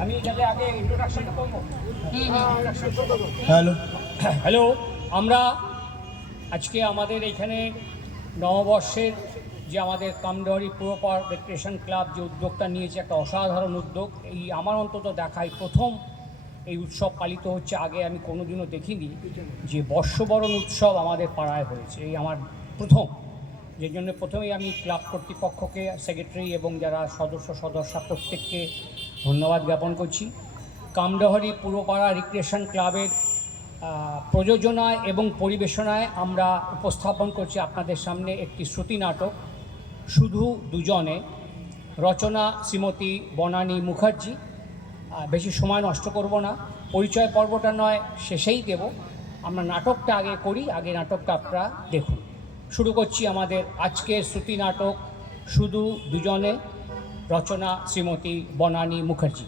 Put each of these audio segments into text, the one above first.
আমি যাতে আগে ইন্ট্রোডাকশনটা করবো। হ্যালো হ্যালো, আমরা আজকে আমাদের এখানে নববর্ষের যে আমাদের কামডহরি পুরপাড় রিক্রিয়েশন ক্লাব যে উদ্যোগটা নিয়েছে, একটা অসাধারণ উদ্যোগ। এই আমার অন্তত দেখায় প্রথম এই উৎসব পালিত হচ্ছে। আগে আমি কোনোদিনও দেখিনি যে বর্ষবরণ উৎসব আমাদের পাড়ায় হয়েছে, এই আমার প্রথম। যে জন্য প্রথমেই আমি ক্লাব কর্তৃপক্ষকে, সেক্রেটারি এবং যারা সদস্যা প্রত্যেককে ধন্যবাদ জ্ঞাপন করছি। কামডহরি পুরপাড়া রিক্রিয়েশন ক্লাবের প্রযোজনায় এবং পরিবেশনায় আমরা উপস্থাপন করছি আপনাদের সামনে একটি শ্রুতি নাটক, শুধু দুজনে। রচনা শ্রীমতী বনানী মুখার্জি। বেশি সময় নষ্ট করব না, পরিচয় পর্বটা নয় শেষেই দেব। আমরা নাটকটা আগে করি, আগে নাটকটা আপনারা দেখুন। শুরু করছি আমাদের আজকের শ্রুতি নাটক, শুধু দুজনে। রচনা শ্রীমতী বনানী মুখার্জি।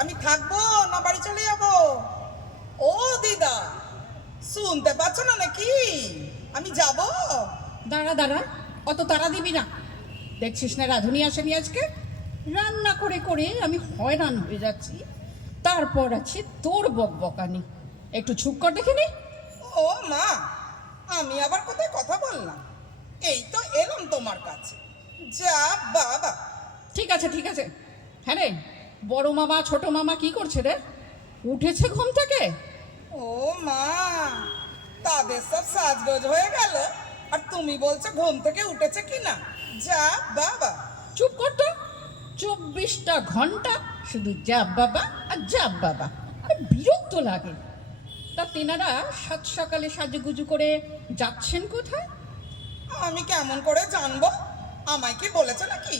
আমি থাকবো না বাড়ি চলে যাব? ও দিদা, শুনতে পাচ্ছ না নাকি? আমি যাব। দাঁড়া দাঁড়া, অত তাড়া দিবি না। দেখছিস না রাধুনি আসেনি আজকে? রান্না করে করে আমি হয়রান হয়ে যাচ্ছি, তারপর আছে তোর বকবকানি। একটু চুপ কর দেখিনি। ও মা, আমি আবার কোথায় কথা বললাম? এই তো এলাম তোমার কাছে। যা বাবা। ঠিক আছে ঠিক আছে। হ্যাঁ রে, বড় মামা ছোট মামা কি করছে রে? উঠেছে ঘুম থেকে? ও মা, তাদের সব সাজগোজ হয়ে গেল, আর তুমি বলছো ঘুম থেকে উঠেছে কিনা? যা বাবা। চুপ কর তো। 24টা ঘন্টা শুধু যাব বাবা আর যাব বাবা, আর বিরক্ত লাগে। তা তেনারা সাত সকালে সাজুগুজু করে যাচ্ছেন কোথায়? আমি কেমন করে জানবো? আমায় কি বলেছে নাকি?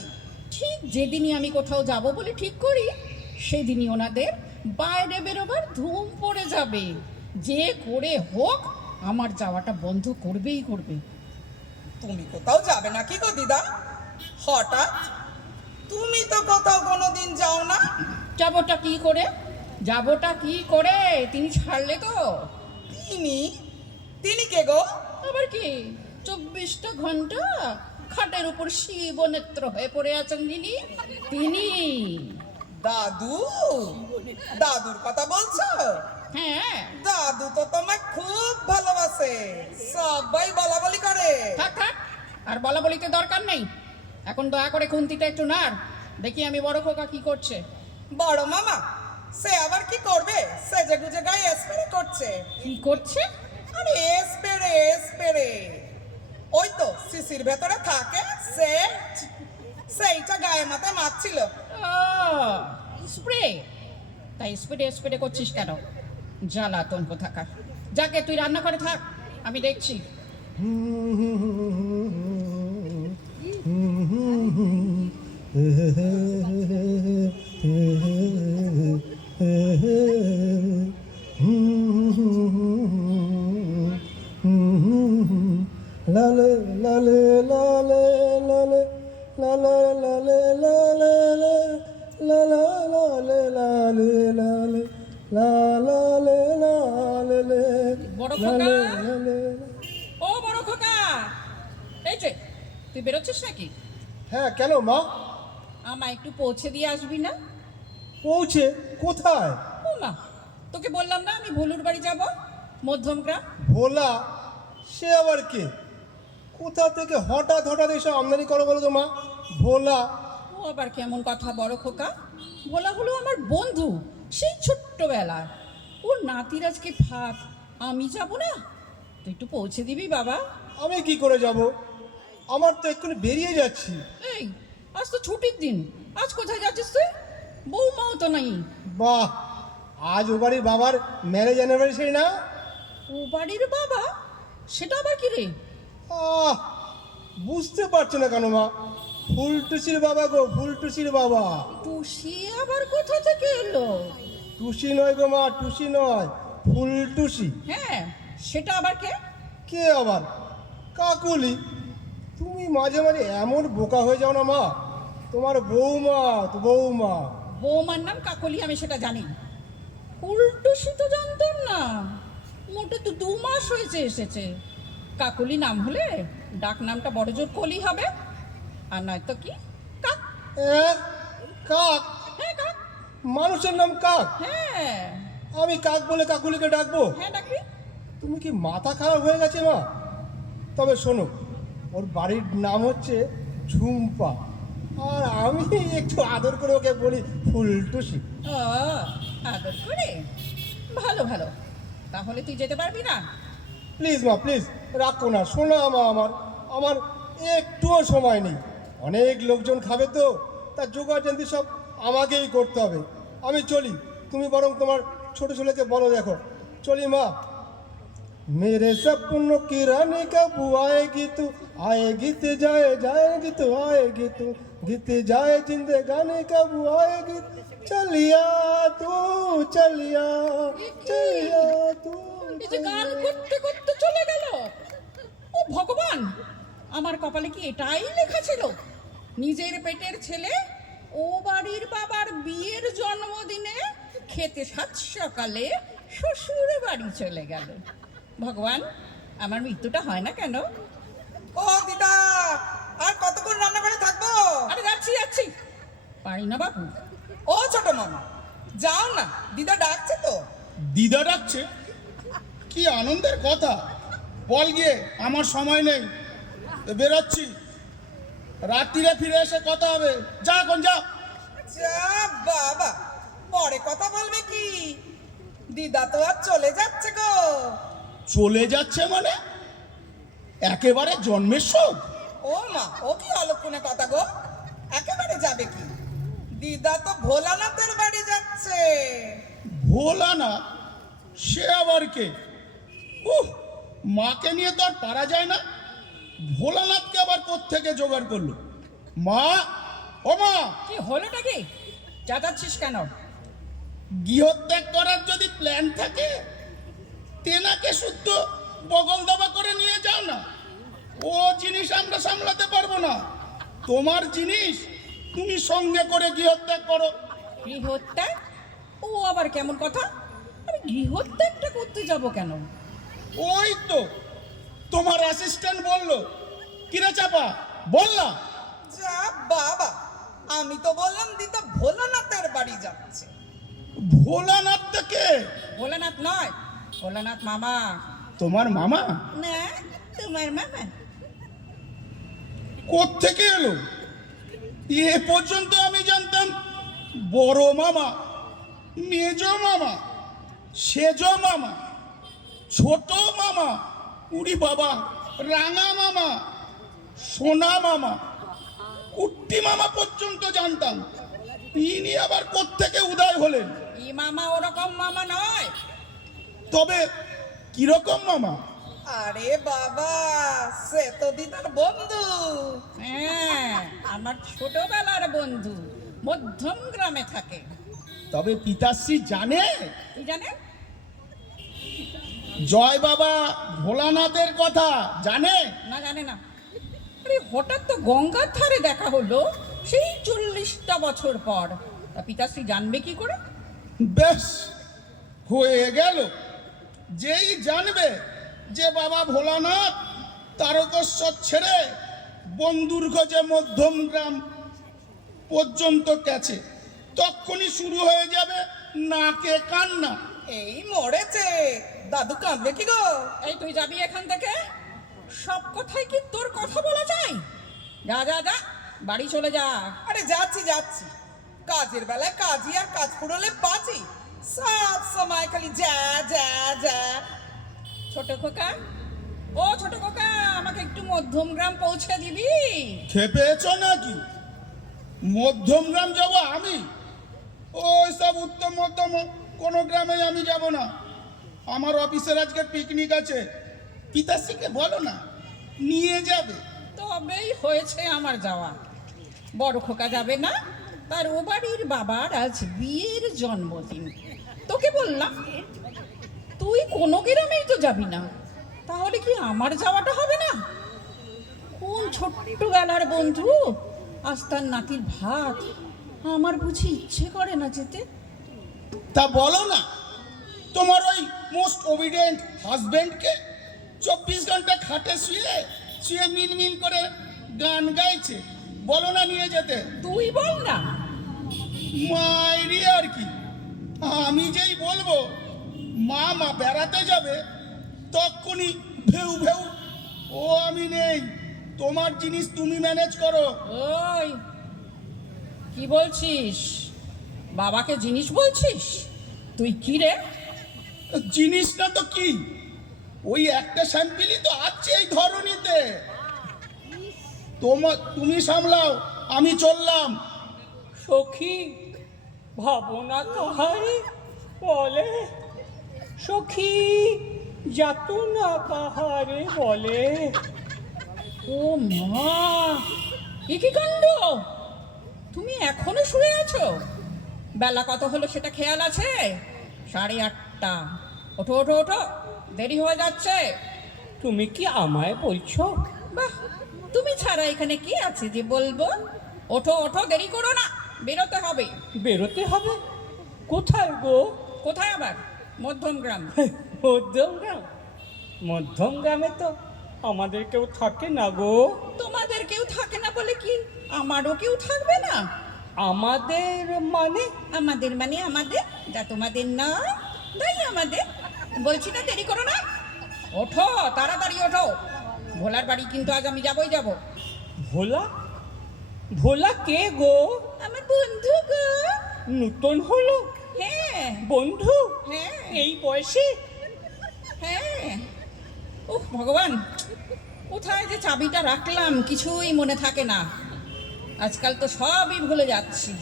ঠিক যেদিনই আমি কোথাও যাব বলে ঠিক করি, সেদিনই ওনাদের বাইরে বেরোবার ধুম পড়ে যাবে। যে করে হোক আমার যাওয়াটা বন্ধ করবেই করবে। তুমি কোথাও যাবে নাকি গো দিদা হঠাৎ? তুমি তো কোথাও কোনোদিন যাও না। যাবোটা কি করে? যাবোটা কি করে? তিনি ছাড়লে তো। তিনি? তিনি কে গো? আবার কি 24টা ঘন্টা খাটের উপর শিবনেত্র হয়ে পড়ে আছেন যিনি, তিনি। দাদু? দাদুর কথা বলছো? হ্যাঁ। দাদু তো তোমায় খুব ভালোবাসে, সবাই বলা বলি করে। থাক থাক, আর বলা বলিতে দরকার নেই। এখন দয়া করে খুন্তিটা একটু নাড়, দেখি আমি বড় খোকা কি করছে। বড় মামা সে আবার কি করবে? সেজে গুজে গায়ে স্প্রে করছে। কি করছে? আরে স্প্রে, ওই তো শিশির ভেতরে থাকে সেইটা গায়ে মাথায় মাখছিল। স্প্রে? তাই স্প্রে স্প্রে করছিস কেন? জ্বালাতন কোথাকার। যাকে তুই রান্না করে থাক, আমি দেখছি। লালে লালে লালে লালে লালে লালে লালে লালে লালে লালে লালে লালে লালে বড় খোকা, ও বড় খোকা, এই যে তুই বেরোচ্ছিস নাকি? হ্যাঁ, কেন মা? আমায় একটু পৌঁছে দিয়ে আসবি না? পৌঁছে কোথায়? ও মা, তোকে বললাম না আমি ভুলুর বাড়ি যাব, মধ্যমগ্রাম। ভোলা? সে আবার কে? কোথা থেকে হঠাৎ হঠাৎ এসব আমদানি করো বলো তো মা? ভোলা? ও আবার কেমন কথা বড় খোকা? ভোলা হলো আমার বন্ধু, সেই ছোট্টবেলা। ওর নাতির আজকে ভাত, আমি যাব না? তুই একটু পৌঁছে দিবি বাবা। আমি কি করে যাব? আমার তো এক্ষুনি বেরিয়ে যাচ্ছি। এই, আজ তো ছুটির দিন, আজ কোথায় যাচ্ছিস তুই? বৌমাও তো নাই। বাহ, আজ ও বাড়ির বাবার ম্যারেজ অ্যানিভার্সারি না? ও বাড়ির বাবা? সেটা আবার কি রে? আহ, বুঝতে পারছো না কেন মা? ফুলটুসির বাবা গো, ফুলটুসির বাবা। টুসি আবার কোথা থেকে এলো? টুসি নয় গো মা, টুসি নয়, ফুলটুসি। হ্যাঁ, সেটা আবার কে? কে আবার? কাকুলি। তুমি মাঝে মাঝে এমন বোকা হয়ে যাও না মা। তোমার বৌমা তো, বৌমা। বৌমার নাম কাকলি, আমি সেটা জানি। ফুলটুসি তো জানতাম না। মোটে তো 2 মাস হয়েছে এসেছে। কাকলি নাম হলে ডাক নামটা বড় জোর কলি হবে, আর নয়তো কি কাক। কাক? হ্যাঁ কাক। মানুষের নাম কাক? হ্যাঁ। আমি কাক বলে কাকুলিকে ডাকবো? হ্যাঁ ডাকবি। তুমি কি মাথা খারাপ হয়ে গেছে মা? তবে শোনো, ওর বাড়ির নাম হচ্ছে ঝুম্পা, আর আমি একটু আদর করে ওকে বলি ফুলটুসি। ও, আদর করে? ভালো ভালো। তাহলে তুই যেতে পারবি না? প্লিজ মা, প্লিজ রাখো না, শোনো মা, আমার আমার একটুও সময় নেই। অনেক লোকজন খাবে তো, তার জোগাড় জানতে সব আমাকেই করতে হবে। আমি চলি, তুমি বরং তোমার ছোট ছেলেকে বলো, দেখো চলি মা। मेरे सपनों की रानी कब आएगी तू, आएगी तो जाए, जाएगी तो आएगी तू, गीत जाए जिंदगानी कब आएगी, चलिया तू, चलिया चलिया तू। এই যে গান করতে করতে চলে গেল। ও ভগবান, আমার কপালে কি এটাই লেখা ছিল? নিজের পেটের ছেলে ও বাড়ির বাবার বিয়ের জন্মদিনে খেতে সাত সকালে শ্বশুর বাড়ি চলে গেল। ভগবান, আমার মৃত্যুটা হয় না কেন? ও দিদা, আর কতক্ষণ রান্না করে থাকবো? আরে যাচ্ছি যাচ্ছি, পারি না বাবু। ও ছোট মামা, যাও না, দিদা ডাকছে তো। দিদা ডাকছে? কি আনন্দের কথা! বল গিয়ে, আমার সময় নেই, বেরোচ্ছি, রাত্রিরে ফিরে এসে কথা হবে। যা এখন যা। যা বাবা, পরে কথা বলবে কি? দিদা তো আর চলে যাচ্ছে গো। চলে যাচ্ছে মানে? একেবারে জন্মের শোধ? ও মা, ও কি অলক্ষণে কথা গো, একেবারে যাবে কি? দিদা তো ভোলানাথের বাড়ি যাচ্ছে। ভোলানাথ? সে আবার কে? মাকে নিয়ে তো আর পারা যায় না। ভোলানাথকে আবার কোত্থেকে জোগাড় করলো? মা, ও মা! কি হলোটা কি? যাচ্ছিস কেন? গৃহত্যাগ করার যদি প্ল্যান থাকে, তেনাকে শুদ্ধ বগল দাবা করে নিয়ে যাও না। ও জিনিস আমরা সামলাতে পারবো না। তোমার জিনিস তুমি সঙ্গে করে গৃহত্যাগ করো। গৃহত্যাগ? ও আবার কেমন কথা? আমি গৃহত্যাগটা করতে যাব কেন? ওই তো তোমার অ্যাসিস্ট্যান্ট বললো। কিরে চাপা, বল না। যা বাবা, আমি তো বললাম দিদা ভোলানাথের বাড়ি যাচ্ছে। ভোলানাথ কে? ভোলানাথ নয়, ভোলানাথ মামা। তোমার মামা? না, তোমার মামা। কোত্থেকে এলো? এ পর্যন্ত আমি জানতাম বড় মামা, মেজ মামা, সেজ মামা, ছোট মামা, উড়ি বাবা, রাঙা মামা, সোনা মামা, কুট্টি মামা পর্যন্ত জানতাম। ইনি আবার কোত্থেকে উদয় হলেন? ই মামা ওরকম মামা নয়। তবে কিরকম মামা? আরে বাবা, সে তো দিদার বন্ধু। হ্যাঁ, আমার ছোটবেলার বন্ধু, মধ্যম গ্রামে থাকে। তবে পিতাশ্রী জানে? কি জানে? জয় বাবা ভোলানাথের কথা জানে? না, জানে না। আরে হঠাৎ তো গঙ্গার ধারে দেখা হলো, সেই 40টা বছর পর। তা পিতাশ্রী জানবে কি করে? বেশ, হয়ে গেল। যেই জানবে যে বাবা ভোলানাথ তারকেশ্বর ছেড়ে বন্ধুর খোঁজে মধ্যমগ্রাম পর্যন্ত গেছে, তখনই শুরু হয়ে যাবে নাকে কান্না। এই মরেছে, দাদু কাঁদবে কি গো? এই তুই যাবি এখান থেকে? সব কথাই কি তোর কথা বলা যায়? যা যা যা, বাড়ি চলে যা। আরে যাচ্ছি যাচ্ছি, কাজের বেলায় কাজই আর কাজ ফুরলে বাঁচি, সব সময় খালি যা যা যা। ছোট খোকা, ও ছোট খোকা, আমাকে একটু মধ্যমগ্রাম পৌঁছে দিবি? খেপেছ নাকি? মধ্যমগ্রাম যাব আমি? ওই সব উত্তম মধ্যম কোনো গ্রামে আমি যাব না। আমার অফিসের আজকে পিকনিক আছে, পিতাশ্রীকে বলো না নিয়ে যাবে। তবেই হয়েছে আমার যাওয়া। বড় খোকা যাবে না, তার ও বাড়ির বাবার আজ বিয়ের জন্মদিন। তোকে বললাম, তুই কোনো গ্রামেই তো যাবি না, তাহলে কি আমার যাওয়াটা হবে না? কোন ছোট্টবেলার বন্ধু, আজ তার নাতির ভাত, আমার বুঝি ইচ্ছে করে না যেতে? তা বলো না তোমার ওই মোস্ট ওবিডিয়েন্ট হাজবেন্ডকে 24 ঘন্টা খাটে শুয়ে শুয়ে মিনমিন করে গান গাইছে, বলো না নিয়ে যেতে। তুই বল না। মাইরি আর কি, আমি যেই বলবো মা মা বেড়াতে যাবে, তখনই ভেউ ভেউ ও আমি নেই, তোমার জিনিস তুমি ম্যানেজ করো। ওই কি বলছিস? বাবাকে জিনিস বলছিস? তুই কি রে? জিনিস না তো কি, ওই একটা স্যাম্পেলই তো আছে এই ধরনীতে। তুমি সামলাও, আমি চললাম। সখী ভাবনা কাহারে বলে, সখী যাতনা কাহারে বলে। ও মা, এ কি কাণ্ড! তুমি এখনো শুয়ে আছো? বেলা কত হলো সেটা খেয়াল আছে? 8:30। ওঠো ওঠো ওঠো, দেরি হয়ে যাচ্ছে। তুমি কি আমায় বলছো? বাহ, তুমি ছাড়া এখানে কি আছে যে বলবো? ওঠো ওঠো, দেরি করো না, বেরোতে হবে। বেরোতে হবে? কোথায় গো? কোথায় আবার? মধ্যমগ্রাম। মধ্যমগ্রাম? মধ্যমগ্রামে তো আমাদের কেউ থাকে না গো। তোমাদের কেউ থাকে না বলে কি আমারও কেউ থাকবে না? আমাদের মানে? আমাদের মানে আমাদের, যা তোমাদের না তাই আমাদের। বলছি না দেরি করো না, ওঠো তাড়াতাড়ি ওঠো। ভোলার বাড়ি কিন্তু আজ আমি যাবই যাব। ভোলা? ভোলা কে গো? আমার বন্ধু গো। নূতন হলো? হ্যাঁ বন্ধু? হ্যাঁ এই বয়সে? হ্যাঁ। উহ ভগবান, কোথায় যে চাবিটা রাখলাম কিছুই মনে থাকে না। আজকাল তো সবই ভুলে যাচ্ছি।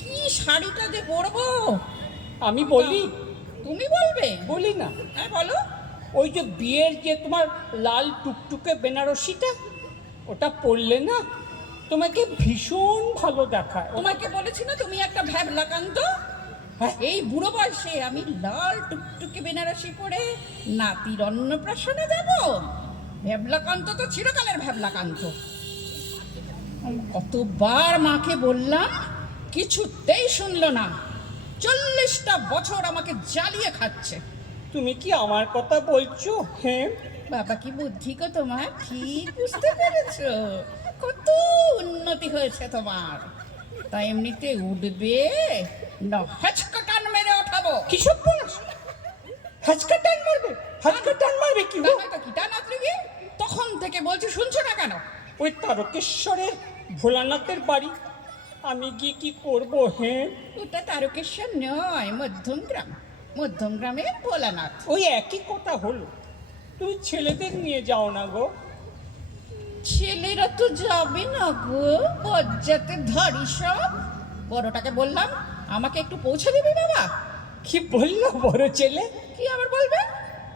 কি শাড়িটা যে পরবো? আমি বলি? তুমি বলবে? বলি না? হ্যাঁ বলো। ওই যে বিয়ের যে তোমার লাল টুকটুকে বেনারসিটা, ওটা পরলে না তোমাকে ভীষণ ভালো দেখায়। তোমাকে বলেছি না তুমি একটা ভ্যাবলাকান্ত? হ্যাঁ। এই বুড়ো বয়সে আমি লাল টুকটুকে বেনারসি পরে নাতির অন্নপ্রাশনে যাব? ভ্যাবলাকান্ত তো চিরকালের ভ্যাবলাকান্ত। কতবার মাকে বললাম, কিছুতেই শুনলো না। 40টা বছর আমাকে জ্বালিয়ে খাচ্ছে। তুমি কি আমার কথা বলছো? হ্যাঁ। বাবা কি বুদ্ধি গো তোমার, ঠিক বুঝতে পেরেছো। কত উন্নতি হয়েছে তোমার। তাই এমনিতে উঠবে না হ্যাচকা টান মেরে ওঠাবো? কিসব বলছ? হাজকা টান মারবে? হাজকা টান মারবে কি গো? টানা তো কি টানা কি? তখন থেকে বলছি শুনছো না কেন? ওই তারকেশ্বরের ভোলানাথের বাড়ি আমি গিয়ে কি করব? হ্যাঁ। ওটা তারকেশ্বর নয়, মধ্যমগ্রাম। মধ্যমগ্রামের ভোলানাথ। ওই একই কথা হলো। তুমি ছেলেদের নিয়ে যাও না গো। ছেলেরা তো যাবে না গো, বজ্জাতে ধারি সব। বড়টাকে বললাম আমাকে একটু পৌঁছে দেবে বাবা। কি বললো বড় ছেলে? কি আবার বলবে?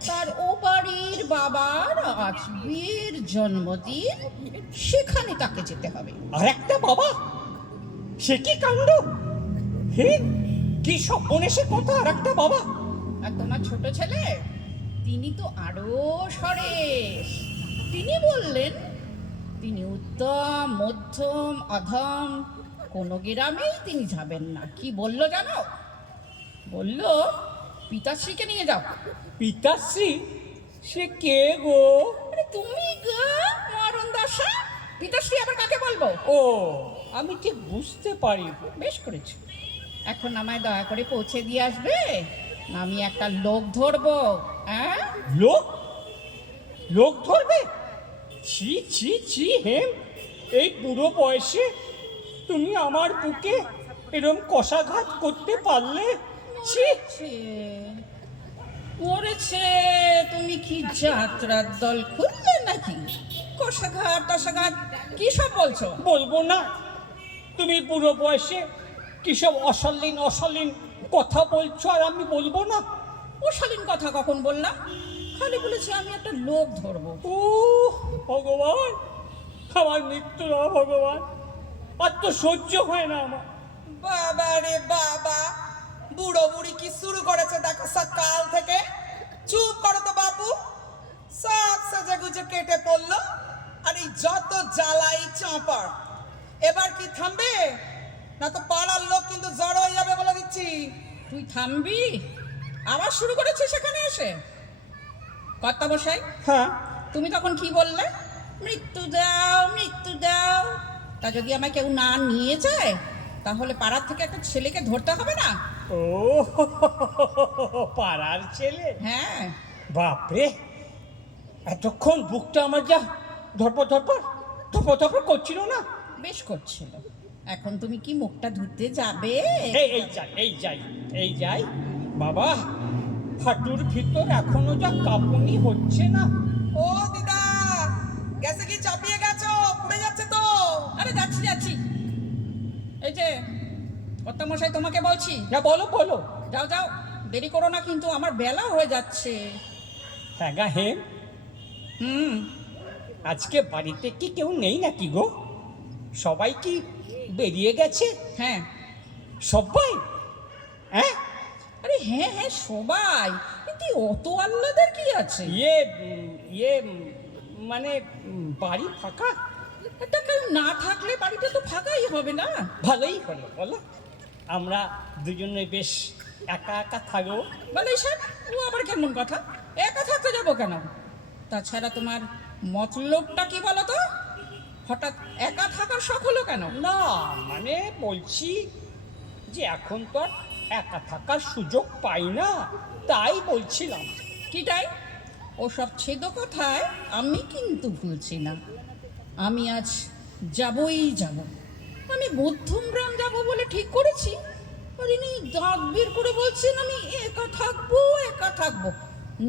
তার ও বাড়ির বাবার আজ বিয়ের জন্মদিন, সেখানে তাকে যেতে হবে। আর একটা বাবা? সে কি কাণ্ড! হে, কি সব বনেছে কথা! আর একটা বাবা! আর তোমার ছোট ছেলে তিনি তো আরো সরেস। তিনি বললেন তিনি উত্তম, মধ্যম, অধম কোনো গ্রামেই তিনি যাবেন না। কি বললো জানো? বলল পিতাশ্রীকে নিয়ে যাও। পিতাশ্রী? সে কে গো? আরে তুমি গো মরণ দশা, পিতাশ্রী আবার কাকে বলবো? ও, আমি ঠিক বুঝতে পারি। বেশ করেছো। এখন আমায় দয়া করে পৌঁছে দিয়ে আসবে, না আমি একটা লোক ধরবো? হ্যাঁ, লোক? লোক ধরবে? ছি ছি ছি হেম, এই বুড়ো বয়সে তুমি আমার বুকে এরম কষাঘাত করতে পারলে? ছি! মরেছে। তুমি কি যাত্রার দল খুললে নাকি? কষাঘাট টষাঘাট কি সব বলছো? বলবো না? তুমি বুড়ো বয়সে কিসব অশালীন অশালীন কথা বলছো, আর আমি বলবো না? অশালীন কথা কখন বললাম? খালি বলেছি আমি একটা লোক ধরবো। ও ভগবান, আমার মৃত্যু না ভগবান, আর তো সহ্য হয় না আমার। বাবা রে বাবা, বুড়ো বুড়ি কি শুরু করেছে দেখো সকাল থেকে। চুপ করো তো বাপু, সব সেজে গুজে কেটে পড়লো, আর এই যত জ্বালাই চাঁপার। এবার কি থামবে? না তো পাড়ার লোক কিন্তু জড়ো হয়ে যাবে বলে দিচ্ছি। তুই থামবি? আবার শুরু করেছিস সেখানে এসে? কর্তামশাই, হ্যাঁ, তুমি তখন কি বললে? মৃত্যু দাও, মৃত্যু দাও। তা যদি আমায় কেউ না নিয়ে যায়, তাহলে পাড়ার থেকে একটা ছেলেকে ধরতে হবে না? ও পাড়ার ছেলে? হ্যাঁ। বাপরে, এতক্ষণ বুকটা আমার যা ধরপর ধরপর ধরপর ধরপর করছিল না। বেশ করছিল। এখন তুমি কি মুখটা ধুতে যাবে? এই যাই, এই যাই, এই যাই। বাবা, হাঁটুর ভিতর এখনো যা কাঁপুনি হচ্ছে না। ও দিদা, গ্যাসে কি চাপিয়ে গেছো? পুড়ে যাচ্ছে তো। আরে যাচ্ছি যাচ্ছি। এই যে কর্তামশাই, তোমাকে বলছি, না, বলো বলো। যাও যাও, দেরি করো না কিন্তু, আমার বেলা হয়ে যাচ্ছে। হ্যাঁ গা হেম, হুম। আজকে বাড়িতে কি কেউ নেই নাকি গো? সবাই কি বেরিয়ে গেছে? হ্যাঁ। সবাই? হ্যাঁ? আরে হ্যাঁ হ্যাঁ, সবাই। কিন্তু অত আহ্লাদের কি আছে? মানে বাড়ি ফাঁকা? এটা কেউ না থাকলে বাড়িটা তো ফাঁকাই হবে না? ভালোই হলো বলো, আমরা দুজনে বেশ একা একা থাকবো। বলে স্যার, ও আবার কেমন কথা? একা থাকতে যাবো কেন? তাছাড়া তোমার মতলবটা কি বলো তো? হঠাৎ একা থাকার শখ হলো কেন? না মানে বলছি যে এখন তো আর একা থাকার সুযোগ পাই না, তাই বলছিলাম। কিটাই? ওসব ছেদ কথায় আমি কিন্তু ভুলছি না। আমি আজ যাবই যাব। আমি মধ্যমগ্রাম যাব বলে ঠিক করেছি, আর ইনি দাঁত বের করে বলছেন আমি একা থাকবো, একা থাকবো।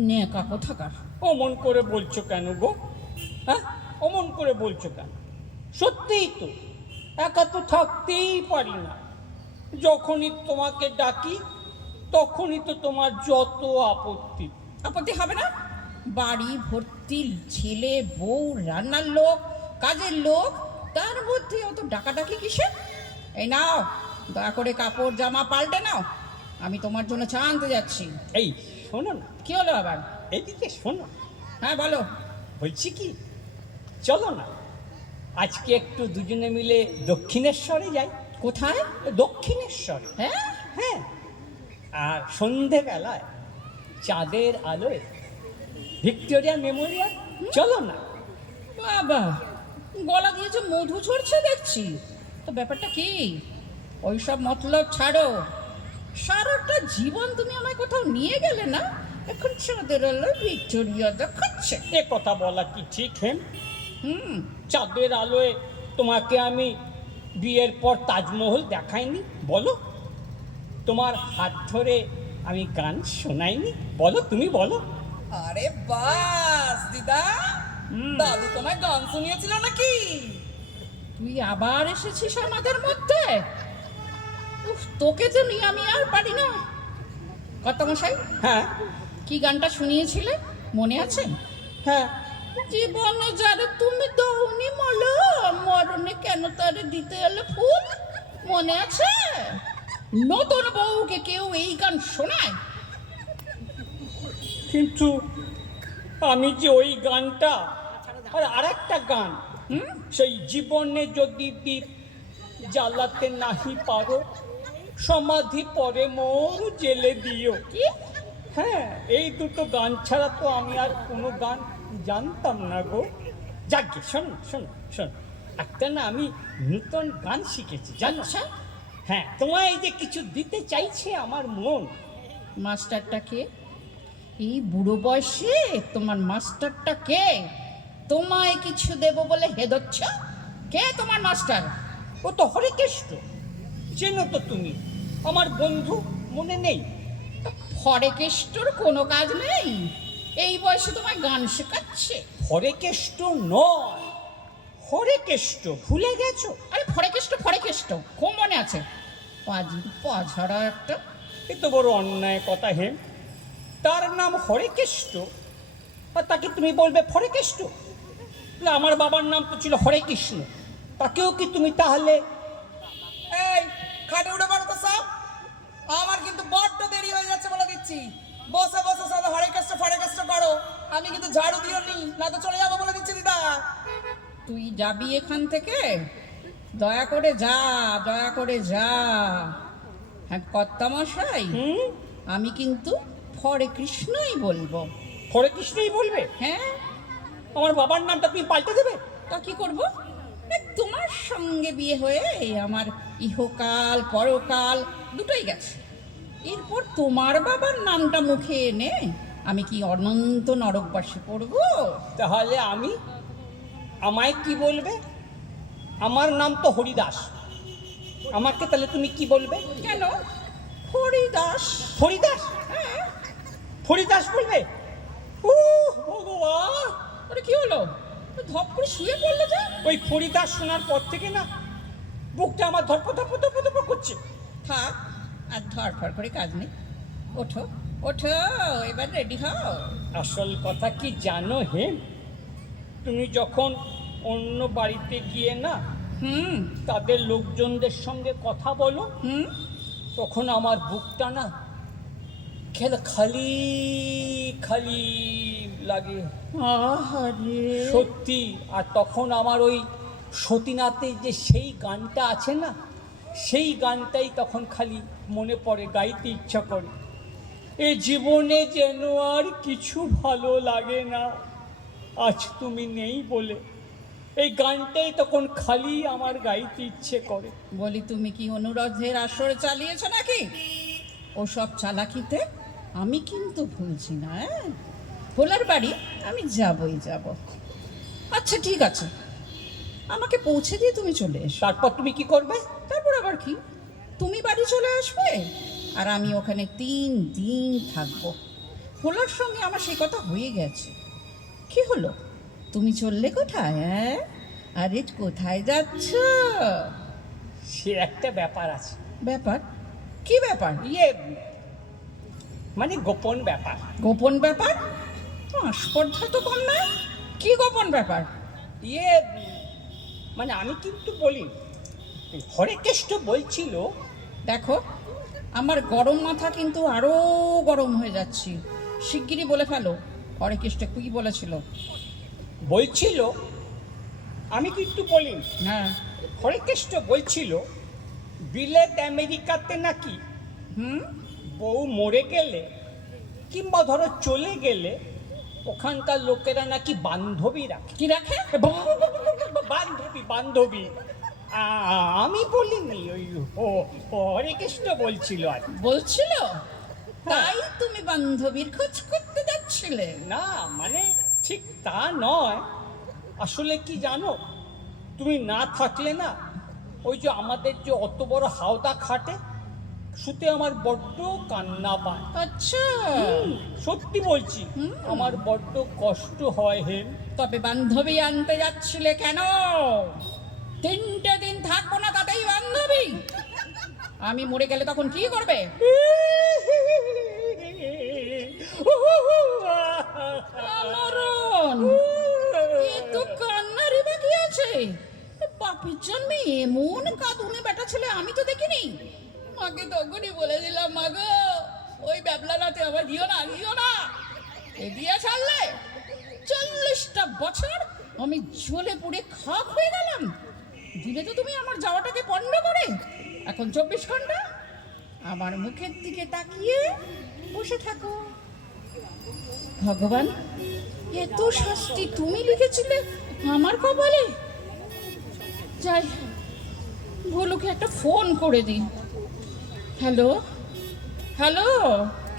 নেকা কোথাকার। অমন করে বলছো কেন গো? হ্যাঁ, অমন করে বলছো কেন? সত্যিই তো একা তো থাকতেই পারি না। যখনই তোমাকে ডাকি তখনই তো তোমার যত আপত্তি। আপত্তি হবে না? বাড়ি ভর্তি ছেলে, বউ, রান্নার লোক, কাজের লোক, তার মধ্যে অত ডাকাডাকি কিসের? এই নাও, দয়া করে কাপড় জামা পাল্টে নাও, আমি তোমার জন্য চা আনতে যাচ্ছি। এই শোনো না, কি হলো আবার? এদিকে শোনো। হ্যাঁ বলো। বলছি কি, চলো না আজকে একটু দুজনে মিলে দক্ষিণেশ্বরে যাই। কোথায়? দক্ষিণেশ্বরে। হ্যাঁ। হ্যাঁ, আর সন্ধেবেলায় চাঁদের আলোয় ভিক্টোরিয়া মেমোরিয়াল চলো না। বাবা, গলা দিয়েছে মধু ঝরছে দেখছি। তো ব্যাপারটা কি? ওইসব মতলব ছাড়ো। সারাটা জীবন তুমি আমায় কোথাও নিয়ে গেলে না, এখন চাঁদের আলোয় ভিক্টোরিয়া দেখাচ্ছে। এ কথা বলা কি ঠিক হেম? হুম। চাঁদের আলোয় তোমাকে আমি বিয়ের পর তাজমহল দেখাইনি বলো? তোমার হাত ধরে আমি গান শোনাইনি বলো? তুমি বলো। আরে বাস দিদা, দাদু তোমায় গান শুনিয়েছিল নাকি? তুই আবার এসেছিস আমাদের মধ্যে? উফ, তোকে তো নিয়ে আমি আর পারি না। কর্তামশাই, হ্যাঁ কি গানটা শুনিয়েছিলে মনে আছে? হ্যাঁ, জীবনে যারে তুমি দৌনি মল, মরণে কেন তারে দিতে এলে ফুল, মনে আছে? নতুন বউকে কেউ এই গান শোনায়? কিন্তু আমি যে ওই গানটা আর একটা গান, সেই জীবনে যদি দ্বীপ জ্বালাতে নাহি পারো, সমাধি পরে মোর জেলে দিও। কি? হ্যাঁ, এই দুটো গান ছাড়া তো আমি আর কোনো গান জানতাম না গো। যাকে শোন শোন শোন, একটা না আমি নূতন গান শিখেছি জানো। আচ্ছা। হ্যাঁ, তোমায় এই যে কিছু দিতে চাইছে আমার মন। মাস্টারটা কে? এই বুড়ো বয়সে তোমার মাস্টারটা কে? তোমায় কিছু দেব বলে হেদচ্ছ? কে তোমার মাস্টার? ও তো হরেকেষ্ট, চেনো তো তুমি, আমার বন্ধু, মনে নেই? হরেকেষ্টর কোনো কাজ নেই, এই বয়সে তোমায় গান শেখাচ্ছে? হরেকেষ্ট নয়, হরেকেষ্ট, ভুলে গেছো? আরে ফরেকেষ্ট খুব মনে আছে। পাজির পাঝাড়া একটা। এ তো বড় অন্যায় কথা হেম। তার নাম হরেকেষ্ট আর তাকে তুমি বলবে ফরেকেষ্ট? না, আমার বাবার নাম তো ছিল হরে কৃষ্ণ, তাকেও কি তুমি তাহলে? এই খাটে উঠে পড়ো তো সব। আমার কিন্তু বড্ড দেরি হয়ে যাচ্ছে বলে দিচ্ছি। বসে বসে সব হরেকেষ্ট ফরেকেষ্ট করো, আমি কিন্তু ঝাড়ু দিও নি, না তো চলে যাবো বলে দিচ্ছি দিদা। তুই যাবি এখান থেকে? দয়া করে যা, দয়া করে যা। হ্যাঁ কর্তামশাই, আমি কিন্তু হরে কৃষ্ণই বলবো। হরে কৃষ্ণই বলবে? হ্যাঁ। আমার বাবার নামটা তুমি পাল্টে দেবে? তা কি করবো? তোমার সঙ্গে বিয়ে হয়ে আমার ইহকাল পরকাল দুটোই গেছে। এরপর তোমার বাবার নামটা মুখে এনে আমি কি অনন্ত নরকবাসী করব? তাহলে আমায় কি বলবে? আমার নাম তো হরিদাস, আমাকে তাহলে তুমি কি বলবে? কেন হরিদাস? হরিদাস? হ্যাঁ। হরিদাস বলবে? ও ভগবান! আরে কি হলো? ধপ করে শুয়ে পড়লে যে? ওই হরিদাস শোনার পর থেকে না বুকটা আমার ধরপর করছে। থাক, আর ধরফর করে কাজ নেই। ওঠো ওঠো, এবার রেডি হও। আসল কথা কি জানো হেম, তুমি যখন অন্য বাড়িতে গিয়ে না হুম তাদের লোকজনদের সঙ্গে কথা বলো, হুম তখন আমার বুকটা না খালি খালি লাগে আহারে। সত্যি। আর তখন আমার ওই সতীনাথের যে সেই গানটা আছে না, সেই গানটাই তখন খালি মনে পড়ে, গাইতে ইচ্ছা করে। এ জীবনে যেন আর কিছু ভালো লাগে না, আজ তুমি নেই বলে। এই গানটাই তখন খালি আমার গাইতে ইচ্ছে করে। বলি, তুমি কি অনুরোধের আসর চালিয়েছ নাকি? ওসব চালাকিতে আমি কিন্তু ভুলছি না। ভোলার বাড়ি আমি যাবই যাব। আচ্ছা ঠিক আছে, আমাকে পৌঁছে দিয়ে তুমি চলে এসো। তারপর তুমি কি করবে? তারপর আবার কি, তুমি বাড়ি চলে আসবে আর আমি ওখানে 3 দিন থাকবো। ভোলার সঙ্গে আমার সেই কথা হয়ে গেছে। কি হলো, তুমি চললে কোথায়? হ্যাঁ, আরে কোথায় যাচ্ছ? সে একটা ব্যাপার আছে। ব্যাপার? কি ব্যাপার? মানে গোপন ব্যাপার। গোপন ব্যাপার? স্পর্ধা তো কম নয়। কি গোপন ব্যাপার? মানে আমি কিন্তু বলি, হরেকেষ্ট বলছিল। দেখো, আমার গরম মাথা কিন্তু আরো গরম হয়ে যাচ্ছি। শিগগিরই বলে ফেলো, পরে কেষ্ট কি বলেছিল? বলছিল, আমি কিন্তু বলি, হ্যাঁ। হরেকেষ্ট বলছিল বিলেত আমেরিকাতে নাকি বউ মরে গেলে কিংবা ধরো চলে গেলে ওখানকার লোকেরা নাকি বান্ধবী রাখে। কি রাখে? বান্ধবী। আমি বলিনি, ওই হরেকেষ্ট বলছিল আর বলছিল? তাই তুমি বান্ধবীর খোঁজ করতে যাচ্ছিলে? না, মানে ঠিক তা নয়। আসলে কি জানো, তুমি না থাকলে না ওই যে আমাদের যে অত বড় হাওদা খাটে শুতে আমার বড্ড কান্না পায়। আচ্ছা। সত্যি বলছি, আমার বড্ড কষ্ট হয় হেম। তবে বান্ধবী আনতে যাচ্ছিলে কেন? 3টে দিন থাকবো না তাতেই বান্ধবী? আমি মরে গেলে তখন কি করবে? মরণ? এ তো কান্নারই বাকি আছে। বাপের জন্মে এমন কাঁদুনে বেটা ছেলে আমি তো দেখিনি। মাকে তখনই বলে দিলাম, মা গো, ওই ব্যাবলাটাতে আবার দিও না, দিও না। এগিয়ে ছাড়লে 40টা বছর আমি জ্বলে পুড়ে খাক হয়ে গেলাম। দিলে তো তুমি আমার যাওয়াটাকে পণ্ড করে। এখন 24 ঘন্টা আমার মুখের দিকে তাকিয়ে বসে থাকো। ভগবান, এত শাস্তি তুমি লিখেছিলে আমার কপালে। যাই, ভুলুকে একটা ফোন করে দিই। হ্যালো হ্যালো,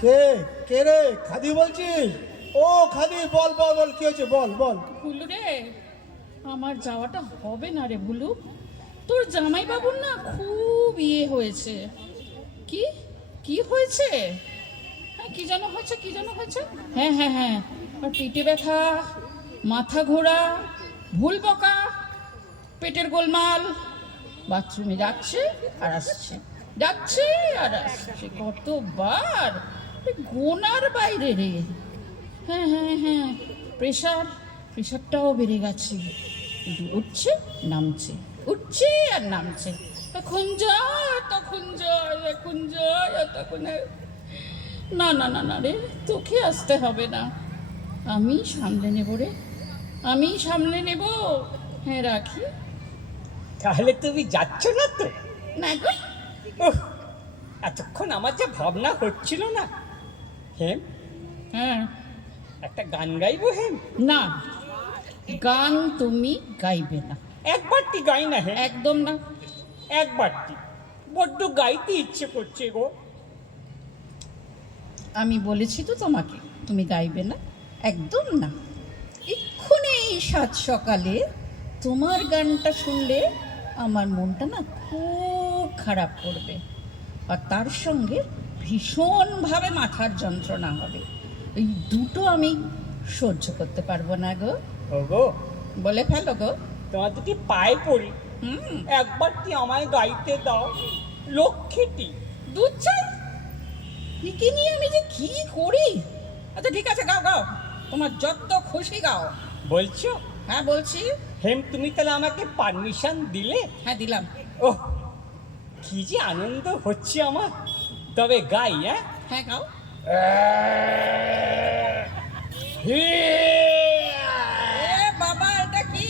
কে কে রে? খাদি বলছিস? ও খাদি, বল বল বল, কি হয়েছে বল বল। ভুলু রে, আমার যাওয়াটা হবে না রে ভুলু। তোর জামাইবাবুর না খুব ইয়ে হয়েছে। কি কি হয়েছে? হ্যাঁ, কি যেন হয়েছে, কি যেন হয়েছে? হ্যাঁ হ্যাঁ হ্যাঁ, আর পেটে ব্যথা, মাথা ঘোরা, ভুল বকা, পেটের গোলমাল, বাথরুমে যাচ্ছে আর আসছে, যাচ্ছে আর আসছে, কতবার, গোনার বাইরে রে। হ্যাঁ হ্যাঁ হ্যাঁ, প্রেশারটাও বেড়ে গেছে, উঠছে নামছে, উঠছে আর নামছে, এখন যায় তখন যায়, এখন যায় আর তখন না না না না রে, তোকে আসতে হবে না, আমি সামলে নেব রে, আমি সামলে নেব। হ্যাঁ রাখি। তাহলে তুমি যাচ্ছ না তো? না গো। উফ, এতক্ষণ আমার যে ভাবনা হচ্ছিল না। হেম, হ্যাঁ, একটা গান গাইবো হেম? না, গান তুমি গাইবে না, একবারটি গাই না হেম, একদম না। একবারটি, বড্ড গাইতে ইচ্ছে করছে গো। আমি বলেছি তো তোমাকে, তুমি গাইবে না, একদম না। এক্ষুনি এই সাত সকালে তোমার গানটা শুনলে আমার মনটা না খুব খারাপ করবে, আর তার সঙ্গে ভীষণভাবে মাথার যন্ত্রণা হবে। এই দুটো আমি সহ্য করতে পারবো না গো। ও গো, বলে ফেলো গো। তোমার দুটি পায়ে পড়ি, হুম, একবারটি আমায় গাইতে দাও, লক্ষ্মীটি। দুধ চাই, একে নিয়ে আমি যে কি করি। আচ্ছা ঠিক আছে, গাও গাও, তোমার যত খুশি গাও। বলছো? হ্যাঁ বলছি। হেম, তুমি তাহলে আমাকে পারমিশন দিলে? হ্যাঁ দিলাম। ওহ, কি যে আনন্দ হচ্ছে আমার। তবে গাই, হ্যাঁ? হ্যাঁ গাও। এ বাবা, এটা কি?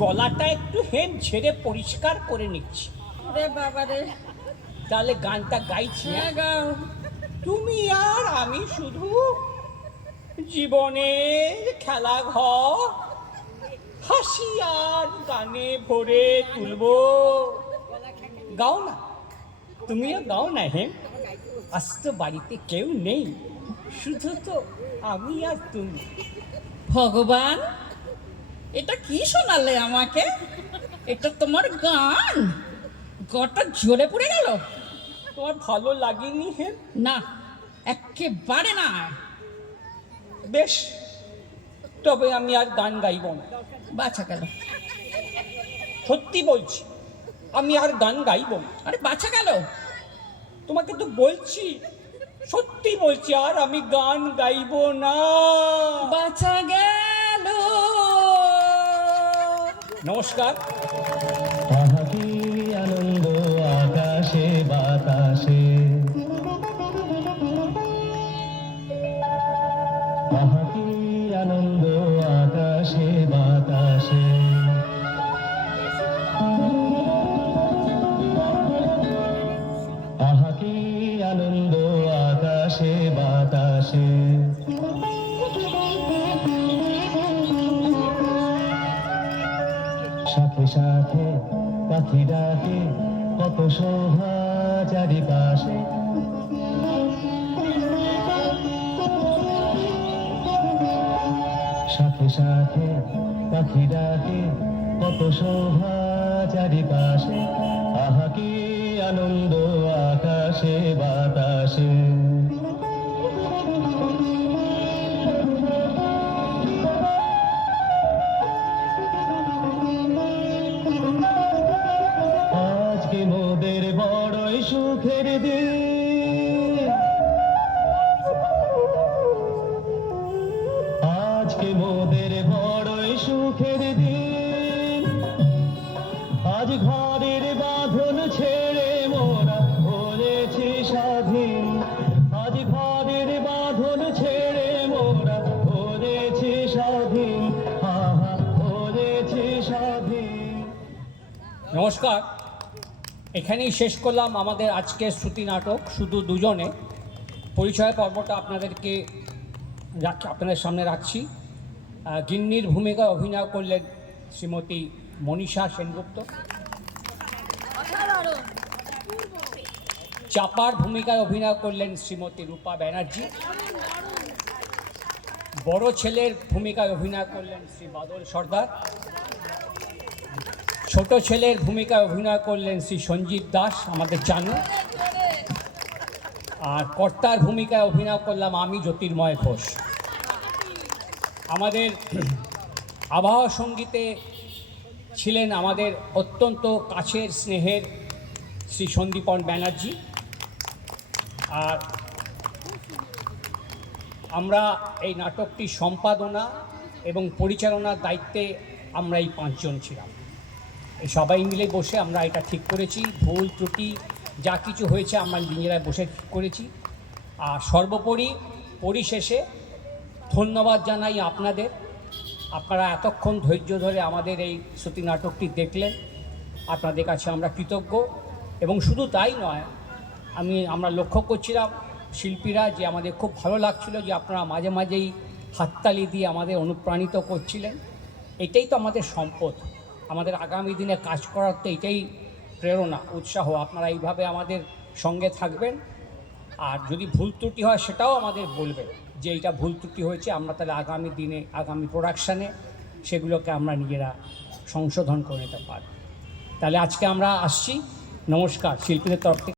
গলাটা একটু হেম ছেড়ে পরিষ্কার করে নিচ্ছি, রে বাবা রে। তাহলে গানটা গাইছি। হ্যাঁ গাও। তুমি আর আমি শুধু জীবনের খেলাঘর, হাসি আর গানে ভরে তুলবো। গাও না, তুমিও গাও না হেম। আজ তো বাড়িতে কেউ নেই, শুধু তো আমি আর তুমি। ভগবান, এটা কি শোনালে আমাকে? এটা তোমার গান? গটা জ্বলে পড়ে গেল। তোমার ভালো লাগেনি হেম? না, একেবারে না। বেশ, তবে আমি আর গান গাইব না। বাছা গেল। সত্যি বলছি, আমি আর গান গাইব না। আরে বাছা গেল। তোমাকে তো বলছি, সত্যি বলছি, আর আমি গান গাইব না। বাছা গেল। নমস্কার। আহা কি আনন্দ আকাশে বাতাসে, আহা কি আনন্দ আকাশে বাতাসে, আহা কি আনন্দ আকাশে বাতাসে, সাথে সাথে পাখি ডাকে, কত শোভা চারিপাশে, সাথে সাথে পাখি ডাকে, কত শোভা চারিপাশে, আহা কি আনন্দ আকাশে বাতাসে। আজকে মোদের বড়ই সুখের দিন, আজকে মোদের বড়ই সুখের দিন, আজ ঘরের বাঁধন ছেড়ে মোরা হয়েছি স্বাধীন, আজ ঘরের বাঁধন ছেড়ে মোরা নমস্কার, এখানেই শেষ করলাম আমাদের আজকের শ্রুতি নাটক শুধু দুজনে। পরিচয় পর্বটা আপনাদের সামনে রাখছি। গিন্নির ভূমিকায় অভিনয় করলেন শ্রীমতী মনীষা সেনগুপ্ত। চাপার ভূমিকায় অভিনয় করলেন শ্রীমতী রূপা ব্যানার্জি। বড় ছেলের ভূমিকায় অভিনয় করলেন শ্রী বাদল সর্দার। ছোট ছেলের ভূমিকায় অভিনয় করলেন শ্রী সঞ্জীব দাস, আমাদের চানু। আর কর্তার ভূমিকায় অভিনয় করলাম আমি, জ্যোতির্ময় ঘোষ। আমাদের আবহ সঙ্গীতে ছিলেন আমাদের অত্যন্ত কাছের স্নেহের শ্রী সন্দীপন ব্যানার্জি। আর আমরা এই নাটকটি সম্পাদনা এবং পরিচালনার দায়িত্বে আমরা এই 5 জন ছিলাম। এই সবাই মিলে বসে আমরা এটা ঠিক করেছি। ভুল ত্রুটি যা কিছু হয়েছে আমরা নিজেরাই বসে ঠিক করেছি। আর সর্বোপরি পরিশেষে ধন্যবাদ জানাই আপনাদের। আপনারা এতক্ষণ ধৈর্য ধরে আমাদের এই শ্রুতি নাটকটি দেখলেন, আপনাদের কাছে আমরা কৃতজ্ঞ। এবং শুধু তাই নয়, আমরা লক্ষ্য করছিলাম শিল্পীরা যে আমাদের খুব ভালো লাগছিল যে আপনারা মাঝে মাঝেই হাততালি দিয়ে আমাদের অনুপ্রাণিত করছিলেন। এটাই তো আমাদের সম্পদ, আমাদের আগামী দিনে কাজ করার তো এটাই প্রেরণা, উৎসাহ। আপনারা এইভাবে আমাদের সঙ্গে থাকবেন। আর যদি ভুল ত্রুটি হয় সেটাও আমাদের বলবেন যে এইটা ভুল ত্রুটি হয়েছে, আমরা তাহলে আগামী দিনে আগামী প্রোডাকশানে সেগুলোকে আমরা নিজেরা সংশোধন করে নিতে পারি। তাহলে আজকে আমরা আসছি। নমস্কার, শিল্পীদের তরফ থেকে।